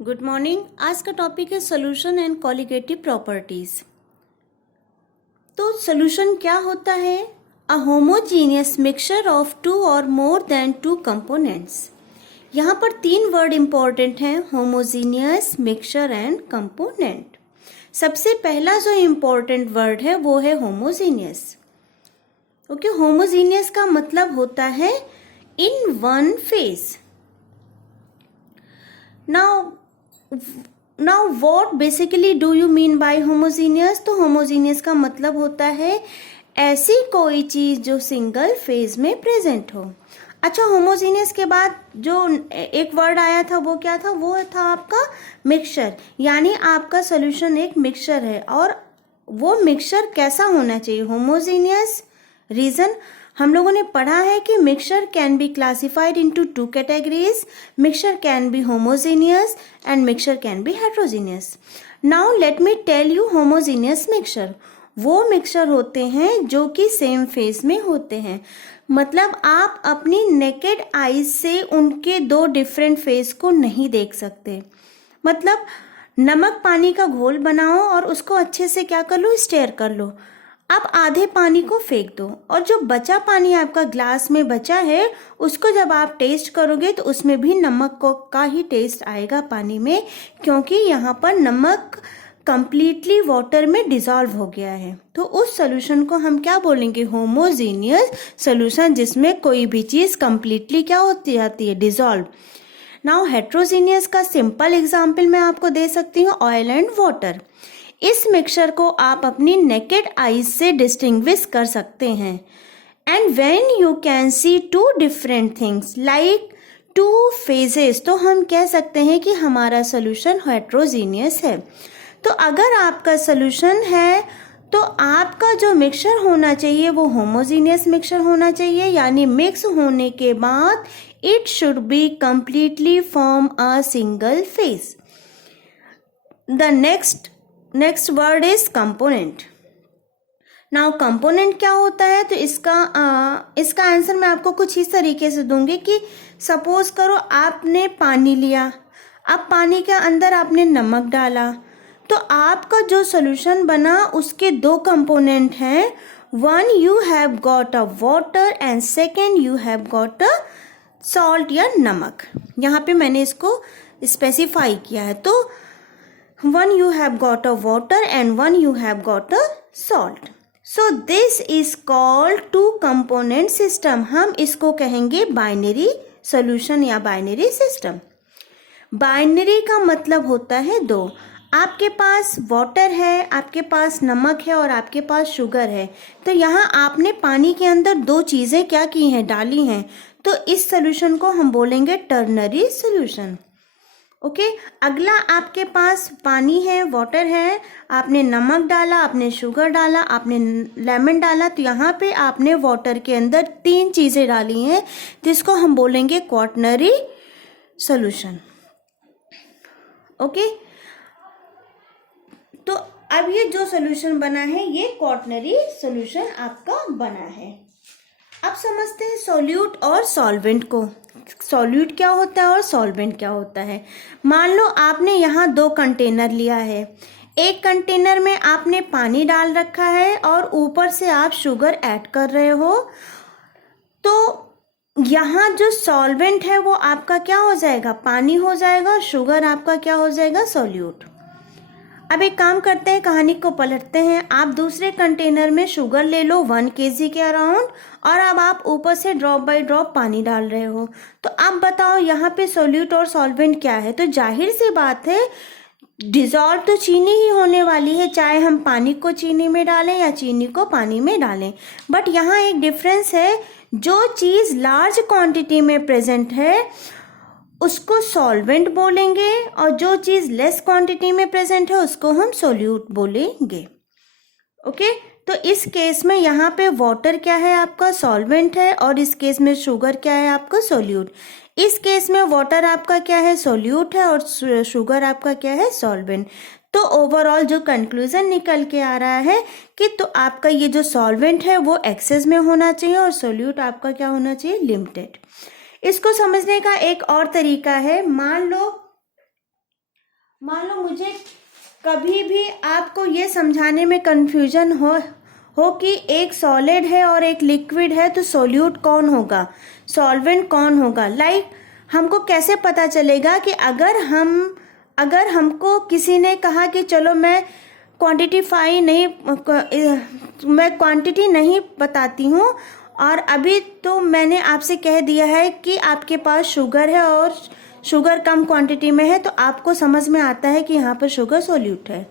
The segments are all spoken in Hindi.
Good morning. आज का टॉपिक है सोल्यूशन एंड कॉलिगेटिव प्रॉपर्टीज। तो सोल्यूशन क्या होता है? A homogeneous mixture of two और मोर देन टू कंपोनेंट्स। यहाँ पर तीन वर्ड इंपॉर्टेंट हैं, होमोजीनियस, मिक्सचर एंड कंपोनेंट। सबसे पहला जो इंपॉर्टेंट वर्ड है वो है होमोजीनियस। ओके, होमोजीनियस का मतलब होता है in one phase. Now what basically do you mean by homogeneous? तो होमोजीनियस का मतलब होता है ऐसी कोई चीज जो सिंगल फेज में प्रेजेंट हो। अच्छा, होमोजीनियस के बाद जो एक वर्ड आया था वो क्या था? वो था आपका मिक्सचर, यानी आपका सोल्यूशन एक मिक्सचर है। और वो मिक्सचर कैसा होना चाहिए? होमोजीनियस। रीजन, हम लोगों ने पढ़ा है कि mixture can be classified into two categories. Mixture can be homogeneous and mixture can be heterogeneous. Now let me tell you homogeneous mixture वो मिक्सचर होते हैं जो कि सेम फेज में होते हैं। मतलब आप अपनी नेकेड आईज से उनके दो डिफरेंट फेज को नहीं देख सकते। मतलब नमक पानी का घोल बनाओ और उसको अच्छे से क्या कर लो, स्टेयर कर लो। अब आधे पानी को फेंक दो और जो बचा पानी आपका ग्लास में बचा है उसको जब आप टेस्ट करोगे तो उसमें भी नमक का ही टेस्ट आएगा पानी में, क्योंकि यहाँ पर नमक कंप्लीटली वाटर में डिसॉल्व हो गया है। तो उस सोल्यूशन को हम क्या बोलेंगे? होमोजीनियस सोल्यूशन, जिसमें कोई भी चीज कंप्लीटली क्या होती जाती है? डिसॉल्व। नाउ हेट्रोजीनियस का सिंपल एग्जाम्पल मैं आपको दे सकती हूँ, ऑयल एंड वाटर। इस मिक्सचर को आप अपनी नेकेड आईज से डिस्टिंग्विश कर सकते हैं। And when you can see two different things like two phases, तो हम कह सकते हैं कि हमारा सोल्यूशन हेट्रोजीनियस है। तो अगर आपका सोल्यूशन है तो आपका जो मिक्सचर होना चाहिए वो होमोजीनियस मिक्सचर होना चाहिए, यानी मिक्स होने के बाद it should be completely form a single phase. The next word is component. Now component क्या होता है? तो इसका आंसर मैं आपको कुछ इस तरीके से दूंगी कि सपोज करो आपने पानी लिया, अब पानी के अंदर आपने नमक डाला, तो आपका जो सोल्यूशन बना उसके दो कंपोनेंट हैं। One, you have got a water and second you have got a salt या नमक। यहाँ पे मैंने इसको स्पेसिफाई किया है। तो one you have got a water and one you have got a salt. So this is called two component system. हम इसको कहेंगे बाइनरी solution या बाइनरी सिस्टम। बाइनरी का मतलब होता है दो। आपके पास वाटर है, आपके पास नमक है और आपके पास शुगर है। तो यहाँ आपने पानी के अंदर दो चीजें क्या की हैं? डाली हैं। तो इस सोल्यूशन को हम बोलेंगे टर्नरी सोल्यूशन। ओके, अगला आपके पास पानी है, वाटर है, आपने नमक डाला, आपने शुगर डाला, आपने लेमन डाला, तो यहाँ पे आपने वाटर के अंदर तीन चीजें डाली हैं जिसको हम बोलेंगे क्वाटर्नरी सॉल्यूशन। ओके, तो अब ये जो सॉल्यूशन बना है ये क्वाटर्नरी सॉल्यूशन आपका बना है। अब समझते हैं सॉल्यूट और सॉल्वेंट को। सॉल्यूट क्या होता है और सॉल्वेंट क्या होता है? मान लो आपने यहाँ दो कंटेनर लिया है। एक कंटेनर में आपने पानी डाल रखा है और ऊपर से आप शुगर ऐड कर रहे हो। तो यहाँ जो सॉल्वेंट है वो आपका क्या हो जाएगा? पानी हो जाएगा। शुगर आपका क्या हो जाएगा? सॉल्यूट। अब एक काम करते हैं, कहानी को पलटते हैं। आप दूसरे कंटेनर में शुगर ले लो 1 kg के अराउंड, और अब आप ऊपर से ड्रॉप बाय ड्रॉप पानी डाल रहे हो। तो अब बताओ यहाँ पे सॉल्यूट और सॉल्वेंट क्या है? तो जाहिर सी बात है डिजॉल्व तो चीनी ही होने वाली है, चाहे हम पानी को चीनी में डालें या चीनी को पानी में डालें। बट यहाँ एक डिफरेंस है, जो चीज़ लार्ज क्वांटिटी में प्रेजेंट है उसको सॉल्वेंट बोलेंगे और जो चीज लेस क्वांटिटी में प्रेजेंट है उसको हम सोल्यूट बोलेंगे। ओके, तो इस केस में यहाँ पे वाटर क्या है? आपका सॉल्वेंट है, और इस केस में शुगर क्या है? आपका सोल्यूट। इस केस में वाटर आपका क्या है? सोल्यूट है, और शुगर आपका क्या है? सॉल्वेंट। तो ओवरऑल जो कंक्लूजन निकल के आ रहा है कि तो आपका ये जो सॉल्वेंट है वो एक्सेस में होना चाहिए और सोल्यूट आपका क्या होना चाहिए? लिमिटेड। इसको समझने का एक और तरीका है, मान लो मान लो मुझे कभी भी आपको ये समझाने में कंफ्यूजन हो कि एक सॉलिड है और एक लिक्विड है, तो सोल्यूट कौन होगा, सॉल्वेंट कौन होगा। हमको कैसे पता चलेगा कि अगर हमको किसी ने कहा कि चलो मैं क्वांटिटी नहीं बताती हूँ, और अभी तो मैंने आपसे कह दिया है कि आपके पास शुगर है और शुगर कम क्वांटिटी में है, तो आपको समझ में आता है कि यहाँ पर शुगर सोल्यूट है।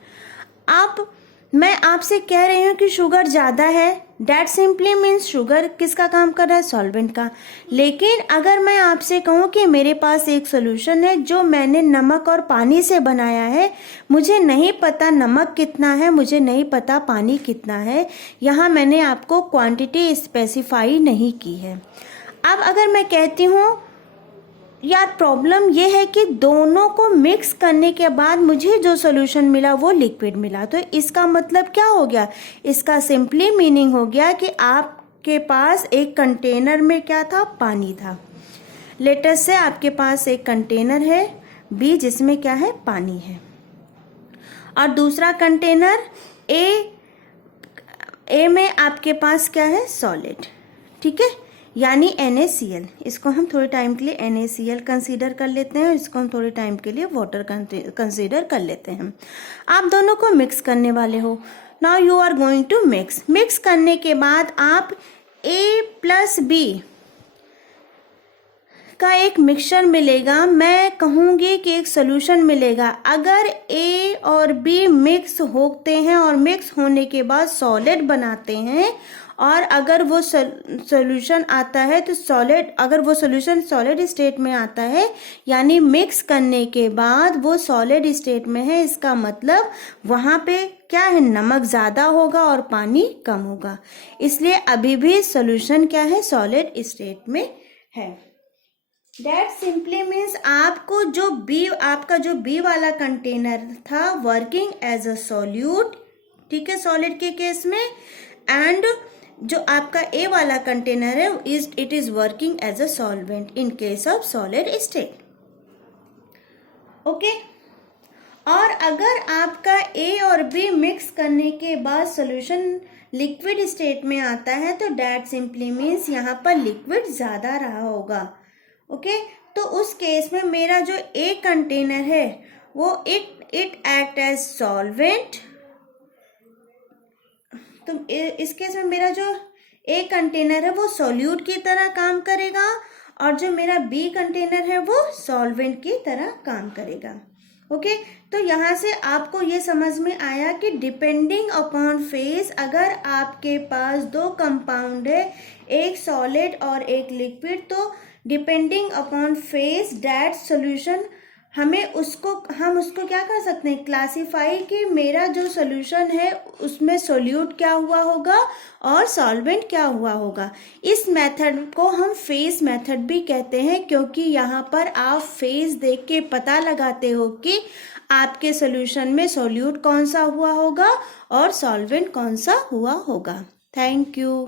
अब मैं आपसे कह रही हूँ कि शुगर ज़्यादा है, डैट सिंपली मीन्स शुगर किसका काम कर रहा है, सॉल्वेंट का। लेकिन अगर मैं आपसे कहूँ कि मेरे पास एक सोल्यूशन है जो मैंने नमक और पानी से बनाया है, मुझे नहीं पता नमक कितना है, मुझे नहीं पता पानी कितना है, यहाँ मैंने आपको क्वांटिटी स्पेसिफाई नहीं की है। अब अगर मैं कहती हूँ यार प्रॉब्लम ये है कि दोनों को मिक्स करने के बाद मुझे जो सोल्यूशन मिला वो लिक्विड मिला, तो इसका मतलब क्या हो गया, इसका सिंपली मीनिंग हो गया कि आपके पास एक कंटेनर में क्या था, पानी था। लेट्स से आपके पास एक कंटेनर है बी जिसमें क्या है, पानी है, और दूसरा कंटेनर ए में आपके पास क्या है, सॉलिड, ठीक है, यानी NaCl। इसको हम थोड़े टाइम के लिए NaCl कंसीडर कर लेते हैं, इसको हम थोड़े टाइम के लिए वाटर कंसीडर कर लेते हैं। आप दोनों को मिक्स करने वाले हो। Now you are going to mix करने के बाद आप A+B का एक मिक्सचर मिलेगा, मैं कहूँगी कि एक सोल्यूशन मिलेगा। अगर A और B मिक्स होते हैं और मिक्स होने के बाद सॉलिड बनाते हैं, और अगर वो सोल्यूशन आता है तो अगर वो सोल्यूशन सॉलिड स्टेट में आता है, यानी मिक्स करने के बाद वो सॉलिड स्टेट में है, इसका मतलब वहाँ पे क्या है, नमक ज़्यादा होगा और पानी कम होगा, इसलिए अभी भी सोल्यूशन क्या है, सॉलिड स्टेट में है। That simply means आपका जो B वाला कंटेनर था वर्किंग एज अ सॉल्यूट, ठीक है, सॉलिड के केस में, एंड जो आपका A वाला कंटेनर है it is working as a solvent in case of solid state, okay. और अगर आपका A और B मिक्स करने के बाद सोल्यूशन लिक्विड स्टेट में आता है, तो डैट सिंपली मीन्स यहाँ पर लिक्विड ज़्यादा रहा होगा, ओके। तो उस केस में मेरा जो A कंटेनर है वो इट एक्ट एज सॉल्वेंट, तो इस केस में मेरा जो A कंटेनर है वो सॉल्यूट की तरह काम करेगा, और जो मेरा B कंटेनर है वो सॉल्वेंट की तरह काम करेगा, ओके। तो यहाँ से आपको ये समझ में आया कि डिपेंडिंग अपॉन फेज, अगर आपके पास दो कंपाउंड है, एक सॉलिड और एक लिक्विड, तो depending upon phase that solution हम उसको क्या कर सकते हैं, क्लासीफाई, कि मेरा जो सोल्यूशन है उसमें सोल्यूट क्या हुआ होगा और सॉल्वेंट क्या हुआ होगा। इस मेथड को हम फेज मेथड भी कहते हैं, क्योंकि यहाँ पर आप फेज देख के पता लगाते हो कि आपके सोल्यूशन में सोल्यूट कौन सा हुआ होगा और सॉल्वेंट कौन सा हुआ होगा। Thank you.